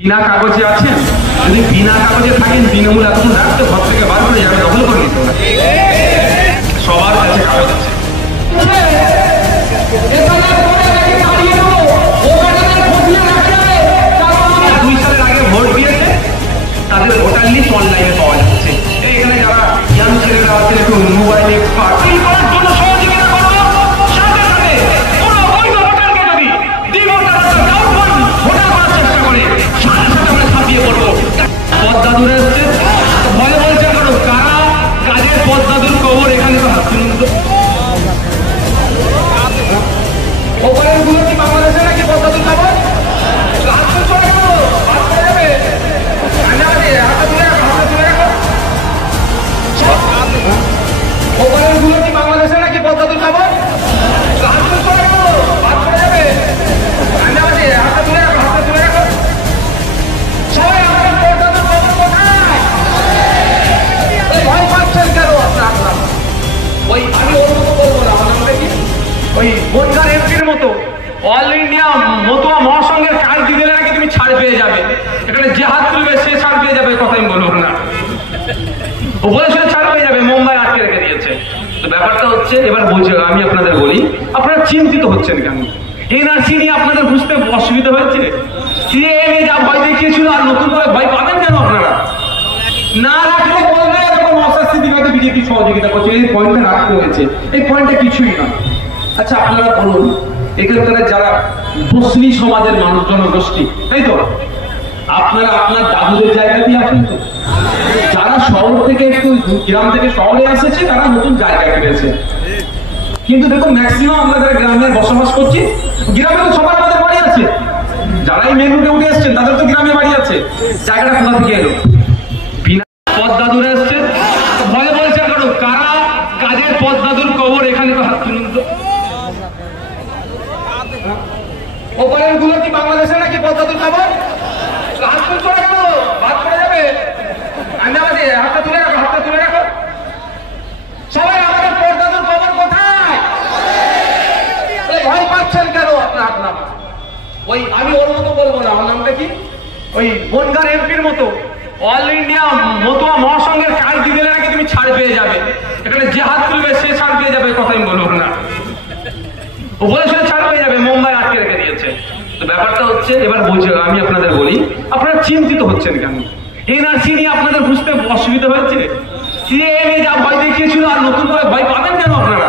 বিনা কাগজে আছেন, যদি বিনা কাগজে থাকেন তৃণমূল এতক্ষণ রাখতে ঘর থেকে বার করে যাবে, দখল করে নিত না। সবার কাছে কাগজ আছে। 2 সালের আগে ভোট দিয়েছে, তাদের ভোটার লিস্ট অনলাইনে পাওয়া যাচ্ছে। এখানে যারা ইয়াং ছেলেরা আছেন একটু মোবাইলে করার জন্য সহযোগিতা করবো, সাথে সাথে কোনো বৈধ ভোটারকে যদি ভোটার করার চেষ্টা করে সাথে সাথে আমরা ছাপিয়ে পড়বো। পদ্মাদুর এসছে, ভয় বলছে কারণ কারা কাজের পদ্মাদুর কবর এখানে তো হাত তুলুন তো। ওপারের গুলো কি বাংলাদেশে নাকি পদ্মাদুর কবর? ওই বনগার এমপির মতো অল ইন্ডিয়া মতুয়া মহাসংঘের কাজ দিয়ে দিলে নাকি তুমি ছাড় পেয়ে যাবে, এখানে যে হাত তুলবে সে ছাড় পেয়ে যাবে, কথা আমি বলবো না। ও বলেছিল ছাড় পেয়ে যাবে, মুম্বাই আটকে রেখে দিয়েছে। তো ব্যাপারটা হচ্ছে, এবার বুঝে আমি আপনাদের বলি, আপনারা চিন্তিত হচ্ছেন কেন? এনআরসি নিয়ে আপনাদের বুঝতে অসুবিধা হয়েছে? সিএএ নিয়ে যা ভয় দেখিয়েছিল আর নতুন করে ভয় পাবেন কেন আপনারা? না রাখলে বলবে এরকম অশাস্তি দিকে বিজেপি সহযোগিতা করছে, এই পয়েন্টটা রাখতে হয়েছে। এই পয়েন্টটা কিছুই নয়। আচ্ছা আপনারা বলুন, এখানকার যারা বসনি সমাজের মানুষ জনগোষ্ঠী, তাই তো, আপনারা আপনার দাদুদের জায়গাতেই আছেন তো? যারা শহর থেকে একটু গ্রাম থেকে শহরে এসেছে তারা নতুন জায়গা কিনেছে, কিন্তু দেখুন ম্যাক্সিমাম আমরা যারা গ্রামে বসবাস করছি, গ্রামে তো সবার আমাদের বাড়ি আছে। যারাই মেন রুটে উঠে এসছেন তাদের তো গ্রামে বাড়ি আছে। জায়গাটা কোথা থেকে এলো? বিনা পদ্মাদুর এসছে, ভয় বলছে কারণ কারা কাজের পদ্মাদুর কবর এখানে তো হাত তুলুন তো। ওপারের গুলো কি বাংলাদেশে নাকি পদ্মাদুর কবর? হাত তুল করে গেল, ভাত করে যাবে। হাতটা তুলে রাখো, হাতটা তুলে রাখো। সবাই আমাদের পদ্মাদুর কবর কোথায়? ভয় পাচ্ছেন কেন আপনার? ওই আমি ওর মতো বলবো না, আমার নামটা কি, ওই বনগার এমপির মতো অল ইন্ডিয়া মতুয়া মহাসংঘের কাজ দিয়ে দিলে নাকি তুমি ছাড় পেয়ে যাবে, এখানে যে হাত তুলবে সে ছাড় পেয়ে যাবে, কথা আমি বলবো না। ও বলেছিল ছাড় পেয়ে যাবে, মুম্বাই আটকে রেখে দিয়েছে। তো ব্যাপারটা হচ্ছে, এবার বুঝে আমি আপনাদের বলি, আপনারা চিন্তিত হচ্ছেন কেন? এনআরসি নিয়ে আপনাদের বুঝতে অসুবিধা হয়েছে? সিএএ নিয়ে যা ভয় দেখিয়েছিল আর নতুন করে ভয় পাবেন কেন আপনারা?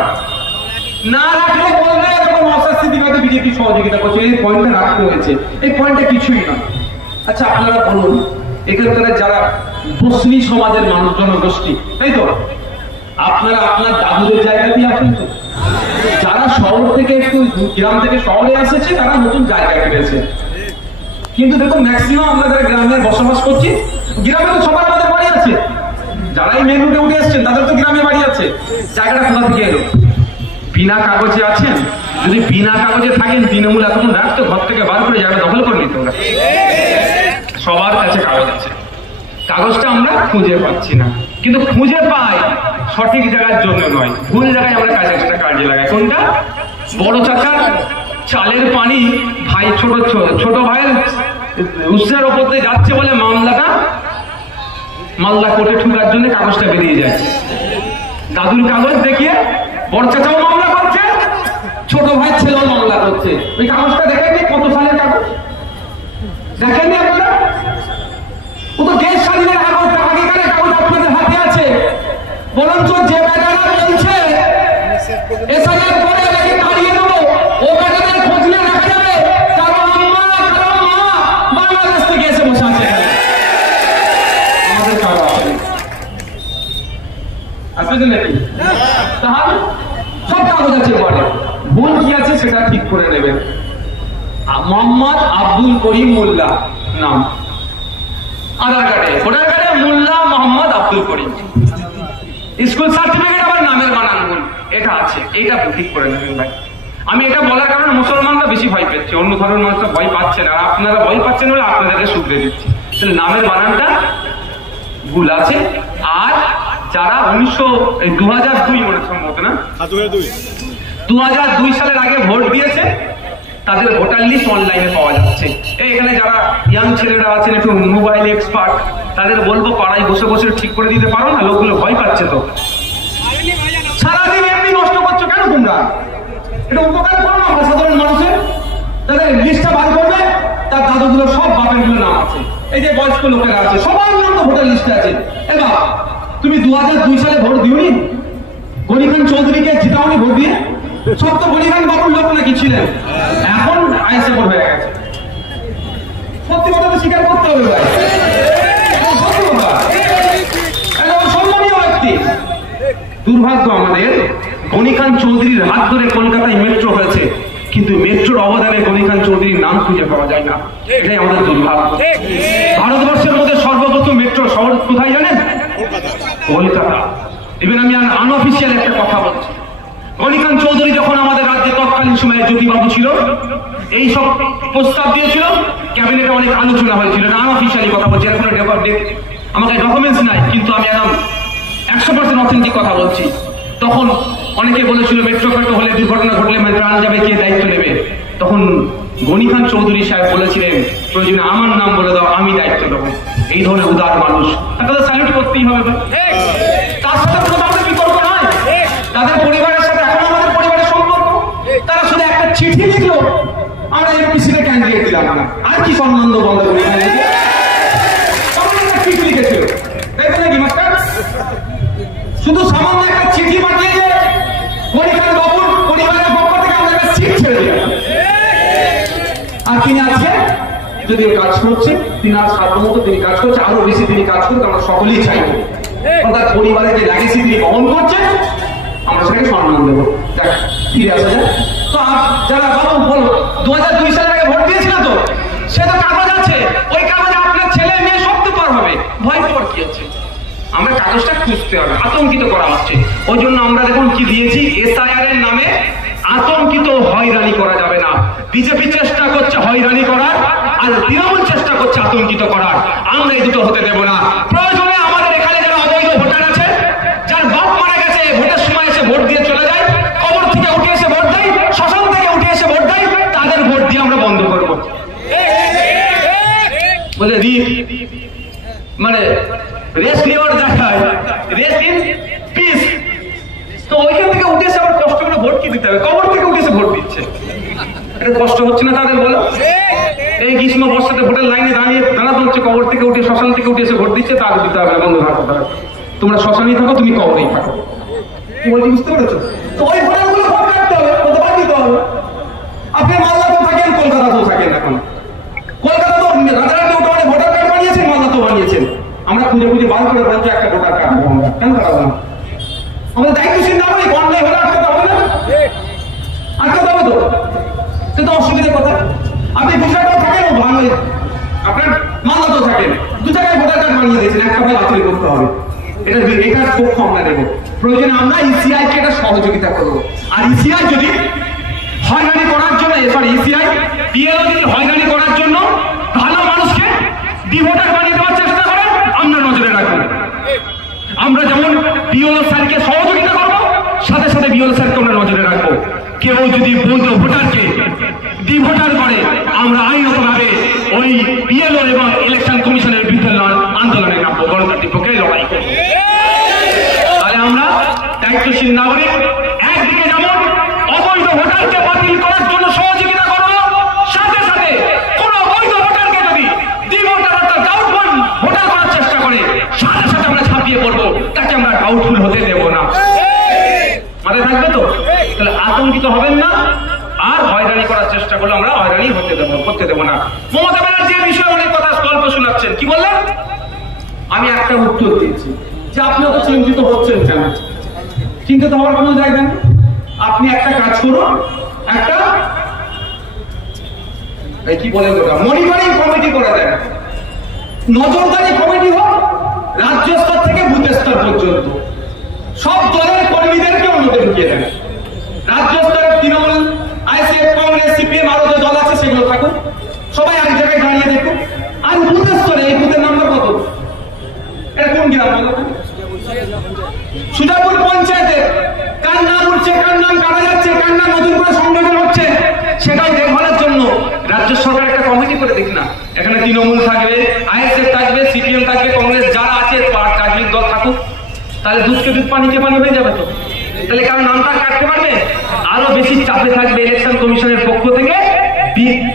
না রাখলে বলবে এরকম অশাস্তি দিকে বিজেপি সহযোগিতা করছে, এই পয়েন্টটা রাখতে হয়েছে। এই পয়েন্টটা কিছুই নয়। আচ্ছা আপনারা বলুন, এখানকার যারা বসনি সমাজের মানুষ জনগোষ্ঠী, তাই তো, আপনারা আপনার দাদুদের জায়গাতেই আছেন তো? যারা শহর থেকে একটু গ্রাম থেকে শহরে এসেছে তারা নতুন জায়গা কিনেছে, কিন্তু দেখুন ম্যাক্সিমাম আমরা যারা গ্রামে বসবাস করছি, গ্রামে তো সবার আমাদের বাড়ি আছে। যারাই মেন রুটে উঠে এসছেন তাদের তো গ্রামে বাড়ি আছে। জায়গাটা কোথা থেকে এলো? বিনা কাগজে আছেন, যদি বিনা কাগজে থাকেন তৃণমূল এতক্ষণ রাখতো ঘর থেকে বার করে যাবে, দখল করে নিত না। সবার কাছে কাগজ আছে, কাগজটা আমরা খুঁজে পাচ্ছি না, কিন্তু খুঁজে পাই সঠিক জায়গার জন্য নয়, ভুল জায়গায় আমরা কাজে লাগাই। কোনটা? বড় চাচার চালের পানি ভাই ছোট ভাইয়ের উৎসের ওপর দিয়ে যাচ্ছে বলে মামলা কোর্টে ঠুকার জন্য কাগজটা বেরিয়ে যায়। দাদুর কাগজ দেখিয়ে বড় চাচাও মামলা করছে, ছোট ভাই ছেলেও মামলা করছে। ওই কাগজটা দেখেননি কত সালের কাগজ? দেখেননি আপনারা? ও তো দেশ স্বাধীনের কাগজ, আগেকার কাগজ আপনাদের হাতে আছে। বরঞ্চ যে বেটারা বলছে এসআইআর করে নাকি তাড়িয়ে দেবো, ও বেটাদের খোঁজলে দেখা যাবে কারো আম্মা কারো মা বাংলাদেশ থেকে এসে বসে আছে। আমাদের কারো আসবে নাকি? তাহলে সব কাগজ আছে, বলে ভুল কি আছে সেটা ঠিক করে নেবেন। মোহাম্মদ আব্দুল করিম মোল্লা নাম, আধার কার্ডে ভোটার কার্ডে মোল্লা মোহাম্মদ আব্দুল করিম, স্কুল সার্টিফিকেট আবার নামের বানান ভুল, এটা আছে, এইটা ঠিক করে নেবেন ভাই। আমি এটা বলার কারণে মুসলমানরা বেশি ভয় পাচ্ছে, অন্য ধর্মের মানুষরা ভয় পাচ্ছে না, আর আপনারা ভয় পাচ্ছেন বলে আপনাদেরকে শুধরে দিচ্ছি। তাহলে নামের বানানটা ভুল আছে। আর যারা 2002 মনে সম্ভবত না 2002 সালের আগে ভোট দিয়েছে তাদের ভোটার লিস্ট অনলাইনে পাওয়া যাচ্ছে। এখানে যারা ইয়াং ছেলেরা আছেন একটু মোবাইল এক্সপার্ট, তাদের বলবো পাড়ায় বসে বসে ঠিক করে দিতে পারো না, লোকগুলো ভয় পাচ্ছে তো। সারাদিন এমনি নষ্ট করছো কেন তোমরা? এটা উপকার করো না সাধারণ মানুষের। তাদের লিস্টটা বার করবে, তার দাদুগুলো সব বাপের গুলো নাম আছে, এই যে বয়স্ক লোকেরা আছে সবার নাম তো ভোটার লিস্টে আছে। এবার তুমি 2002 সালে ভোট দিওনি? গনি খান চৌধুরীকে জিতাওনি ভোট দিয়ে? সব তো গনি খান বাবুর লোক নাকি ছিলেন, এখন আইএসএ ভোট হয়ে গেছে। সত্যি কথা তো স্বীকার করতে হবে ভাই, সত্যি কথা। একদম সম্মানীয় ব্যক্তি। দুর্ভাগ্য আমাদের, গনি খান চৌধুরীর হাত ধরে কলকাতায় মেট্রো হয়েছে, কিন্তু মেট্রোর অবদানে গনি খান চৌধুরীর নাম খুঁজে পাওয়া যায় না, এটাই আমাদের দুর্ভাগ্য। ভারতবর্ষের মধ্যে সর্বপ্রথম মেট্রো শহর কোথায় জানেন? কলকাতা। ইভেন আমি আনঅফিসিয়াল একটা কথা বলছি, গনি খান চৌধুরী যখন আমাদের রাজ্যে তৎকালীন সময়ে জ্যোতিবাবু ছিল, এই সব প্রস্তাব দিয়েছিল, ক্যাবিনেটে অনেক আলোচনা হয়েছিল, আনঅফিসিয়ালি কথা বলছি, এখন আমাকে ডকুমেন্টস নাই, কিন্তু আমি একদম 100% অথেন্টিক কথা বলছি। তখন অনেকে বলেছিল মেট্রো ফেট্রো হলে দুর্ঘটনা ঘটলে মানে প্রাণ যাবে, কে দায়িত্ব নেবে? তখন গনি খান চৌধুরী সাহেব বলেছিলেন প্রয়োজনে আমার নাম বলে দাও, আমি দায়িত্ব নেবো। এই ধরনের উদার মানুষ, তাদের স্যালুট করতেই হবে। তার সাথে কোনো আমাদের বিতর্ক নয়, তাদের পরিবারের সাথে এখন আমাদের পরিবারের সম্পর্ক। তারা শুধু একটা চিঠি লিখলো, আমরা এমপিসিতে ক্যান্ডিডেট দিলাম না, আর কি সম্বন্ধ বন্ধ করে চিঠি লিখেছিল, দেখবেন নাকি মাস্টার? শুধু সামান্য একটা চিঠি পাঠিয়ে যে গনি খান বাবুর পরিবারের পক্ষ থেকে আমরা একটা চিঠি ছেড়ে দিলাম। আর তিনি আজকে যদি কাজ করছে, তিনি আর সাধ্যমতো তিনি কাজ করছে, আরো বেশি তিনি কাজ করতে আমরা সকলেই চাইব। তার পরিবারের যে লেগেসি তিনি বহন করছেন, আমরা সেটাকে সম্মান দেবো। দেখ ফিরে আসা যায় তো, যারা বাবু বলো 2002 সালের আগে ভোট দিয়েছিল তো, সে তো কাগজ আছে, ওই কাগজে আপনার ছেলে মেয়ে সব তো পার হবে, ভয় পাওয়ার কি আছে? আমরা কাগজটা খুঁজতে হবে, আতঙ্কিত করা হচ্ছে। ওই জন্য আমরা দেখুন কি দিয়েছি, এসআইআর এর নামে আতঙ্কিত হয়রানি করা যাবে না। বিজেপি চেষ্টা করছে হয়রানি করার, আর তৃণমূল চেষ্টা করছে আতঙ্কিত করার। আমরা এই দুটো হতে দেব না। প্রয়োজনে আমাদের এখানে যারা অবৈধ ভোটার আছে, যার বাপ মারা গেছে, ভোটের সময় এসে ভোট দিয়ে চলে যায়, কবর থেকে উঠে এসে ভোট দেয়, শ্মশান থেকে উঠে এসে ভোট দেয়, তাদের ভোট দিয়ে আমরা বন্ধ করবো। বলে মানে রেস্ট নেওয়ার জায়গায় রেস্ট ইন পিস, তো ওইখান থেকে উঠে এসে আবার কষ্ট করে ভোট কি দিতে হবে? কবর থেকে উঠে এসে ভোট দিচ্ছে, এটা কষ্ট হচ্ছে না তাদের? বলো, এই গ্রীষ্ম বর্ষাতে ভোটের লাইনে দাঁড়াতে হচ্ছে, কবর থেকে উঠে শ্মশান থেকে উঠে এসে ভোট দিচ্ছে, তাকে দিতে হবে না। বন্ধু থাকো, তোমরা শ্মশানেই থাকো, তুমি কবরেই থাকো। কি বলছি বুঝতে পেরেছো? তো ওই ভোটারগুলো ভোট কাটতে হবে, ভোট দিতে হবে। আপনি মালদাতেও থাকেন, কলকাতাতেও থাকেন, এখন কলকাতা তো রাজারহাটে ওটা মানে ভোটার কার্ড বানিয়েছেন, মালদাতেও বানিয়েছেন। আমরা খুঁজে খুঁজে বার করে বলছি একটা ভোটার কার্ড দেবো আমরা, কেন কাটাবো না? আমাদের দায়িত্বশীল নাগরিক, অন্যায় হলে আটকাতে হবে না? আটকাতে হবে তো, সে তো অসুবিধার কথা। আপনি গুজরাটেও থাকেন, আপনার মালদাতেও থাকেন, দু জায়গায় ভোটার কার্ড বানিয়ে দিয়েছেন, একটা ভাই বাতিল করতে হবে। এটার পক্ষ আমরা নেব। প্রয়োজনে আমরা ইসিআই কে এটা সহযোগিতা করবো। আর ইসিআই যদি হয়রানি করার জন্য, ইসিআই বিএলও যদি হয়রানি করার জন্য ভালো মানুষকে ডিভোটার বানিয়ে দেওয়ার চেষ্টা করেন, আমরা নজরে রাখবো। আমরা যেমন বিএলও স্যারকে সহযোগিতা করবো, সাথে সাথে বিএলও স্যারকে আমরা নজরে রাখবো। কেউ যদি বৈধ ভোটারকে ডিভোটার করে, আমরা আইনগতভাবে ওই বিএলও এবং ইলেকশন কমিশনের বিরুদ্ধে আন্দোলনে নামবো, গণতান্ত্রিক পক্ষে লড়াই করবো। তাহলে আমরা দায়িত্বশীল নাগরিক, একদিকে যেমন অবৈধ ভোটারকে বাতিল করার জন্য সহযোগিতা করবো, সাথে সাথে কোন অবৈধ ভোটারকে যদি ডিভোটার অর্থাৎ ডাউটফুল ভোটার করার চেষ্টা করে, সাথে সাথে আমরা ঝাঁপিয়ে পড়বো, তাকে আমরা ডাউটফুল হতে দেব না। মাথায় থাকবে তো? তাহলে আতঙ্কিত হবেন না, আর হয়রানি করার চেষ্টা করলে আমরা হয়রানি করতে দেব না। মমতা ব্যানার্জি এই বিষয়ে অনেক কথা গল্প শোনাচ্ছেন, কি বললেন? আমি একটা উত্তর দিয়েছি যে আপনি অত চিন্তিত হচ্ছেন কেন? চিন্তিত হওয়ার কোনো জায়গা নেই। আপনি একটা কাজ করুন, একটা কি বলেন ওটা মনিটরিং কমিটি করে দেন, নজরদারি কমিটি হোক, রাজ্য স্তর থেকে বুথ স্তর পর্যন্ত সব দলের কর্মীদেরকে অনুমতি ঢুকিয়ে দেন। রাজ্য স্তরে তৃণমূল, আইসিএফ, কংগ্রেস, সিপিএম আরো যে দল আছে সেগুলো থাকুন, সবাই এক জায়গায় দাঁড়িয়ে দেখুন। আর বুথ স্তরে এই বুথের নাম্বার কত? এটা কোন গ্রাম? সুজাপুর পঞ্চায়েতে কার নাম উঠছে, কার নাম কাটা যাচ্ছে, কার নাম নতুন করে সংগঠন হচ্ছে, সেটাই দেখভালের জন্য করে দেখি না, এখানে তৃণমূল থাকবে, আইএসএফ থাকবে, সিপিএম থাকবে, কংগ্রেস যারা আছে রাজনৈতিক দল থাকুক, তাহলে দুধকে দুধ পানিকে পানি হয়ে যাবে তো। তাহলে কারণ নামটা কাটতে পারবে, আরো বেশি চাপে থাকবে ইলেকশন কমিশনের পক্ষ থেকে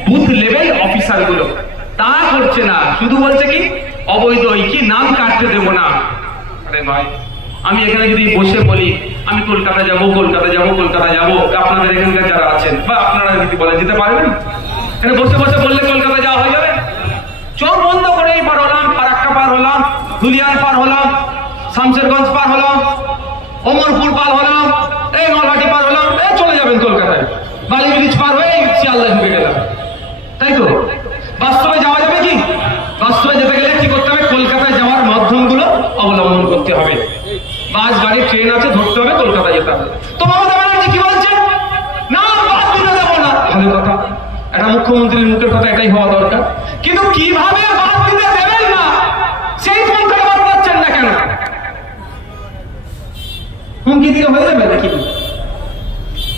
বুথ লেভেল অফিসার গুলো। তা করছে না, শুধু বলছে কি অবৈধ কি নাম কাটতে দেবো না। আরে ভাই, আমি এখানে যদি বসে বলি আমি কলকাতা যাব, কলকাতা যাব, কলকাতা যাব, আপনাদের এখানকার যারা আছেন বা আপনারা যদি বলেন যেতে পারবেন? এখানে বসে বসে বললে কলকাতা যাওয়া হয়ে যাবে? চোখ বন্ধ করে পার হলাম, ফারাক্কা পার হলাম, ধুলিয়ান পার হলাম, শামশেরগঞ্জ পার হলাম, অমরপুর পার হলাম, এই নলহাটি পার হলাম, এই চলে যাবেন কলকাতায়। বালি ব্রিজ পার হয়ে শিয়ালদা ঢুকে গেলাম, তাই তো? বাস্তবে যাওয়া যাবে কি? বাস্তবে যেতে গেলে কি করতে হবে? কলকাতায় যাওয়ার মাধ্যমগুলো অবলম্বন করতে হবে। বাস, গাড়ি, ট্রেন আছে, ধরতে হবে, কলকাতা যেতে হবে। তো মমতা ব্যানার্জি কি বলছেন? না, বাদ দিতে দেবো না। ভালো কথা, একটা মুখ্যমন্ত্রীর মুখের কথা এটাই হওয়া দরকার। কিন্তু কিভাবে বাদ দিতে দেবেন না সেই পন্থায় বাদ পাচ্ছেন না কেন? হুমকি দিলে হয়ে যাবে নাকি?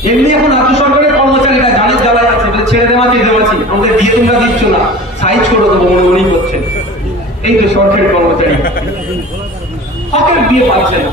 এমনি এখন রাজ্য সরকারের কর্মচারীরা গানের জ্বালায় আছে, ছেড়ে দেওয়াছি, আমাদের দিয়ে তোমরা দিচ্ছ না, সাইজ করে দেবো মনে মনেই করছেন। এই তো সরকারি কর্মচারী হকের বিয়ে পাচ্ছে না।